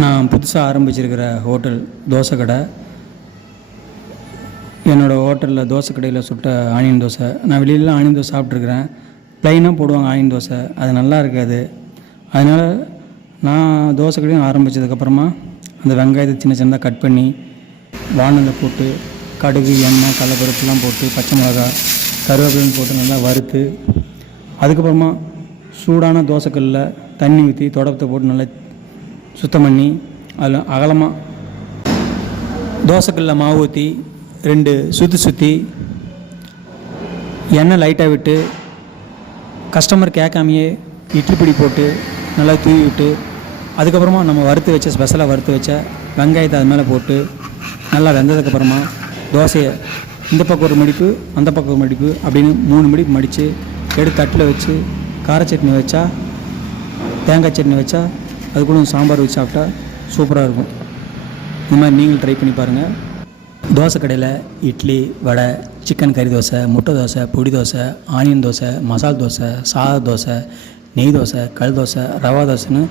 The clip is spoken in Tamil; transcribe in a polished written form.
நான் புதுசாக ஆரம்பிச்சிருக்கிற ஹோட்டல் தோசை கடை. என்னோடய ஹோட்டலில் தோசை கடையில் சுட்ட ஆனியன் தோசை. நான் வெளியிலலாம் ஆனியன் தோசை சாப்பிட்ருக்குறேன். ப்ளைனாக போடுவாங்க ஆனியன் தோசை, அது நல்லா இருக்காது. அதனால் நான் தோசை கடையும் ஆரம்பித்ததுக்கப்புறமா அந்த வெங்காயத்தை சின்ன சின்னதாக கட் பண்ணி வானலில் போட்டு கடுகு, எண்ணெய், கடலைப்பருப்புலாம் போட்டு பச்சை மிளகா, கருவேப்பிலைன்னு போட்டு நல்லா வறுத்து, அதுக்கப்புறமா சூடான தோசைக்கல்லில் தண்ணி ஊற்றி தொடப்பத்தை போட்டு நல்லா சுத்தம் பண்ணி அதில் அகலமாக தோசைக்கல்லில் மாவு ஊற்றி 2 சுற்றி எண்ணெய் லைட்டாக விட்டு கஸ்டமர் கேட்காமையே இட்லி பொடி போட்டு நல்லா தூவி விட்டு, அதுக்கப்புறமா நம்ம வறுத்து வச்ச ஸ்பெஷலாக வறுத்து வச்ச வெங்காயத்தை அது மேலே போட்டு நல்லா வெந்ததுக்கப்புறமா தோசையை இந்த பக்கம் ஒரு மடிப்பு அந்த பக்கம் ஒரு மடிப்பு அப்படின்னு 3 மடிப்பு மடித்து எடுத்து தட்டில் வச்சு கார சட்னி வச்சா, தேங்காய் சட்னி வச்சா, அது கூட சாம்பார் வச்சு சாப்பிட்டா சூப்பராக இருக்கும். இந்த மாதிரி நீங்களும் ட்ரை பண்ணி பாருங்கள். தோசை கடையில் இட்லி, வடை, சிக்கன் கறி தோசை, முட்டை தோசை, பொடி தோசை, ஆனியன் தோசை, மசால் தோசை, சாத தோசை, நெய் தோசை, கல் தோசை, ரவா தோசைன்னு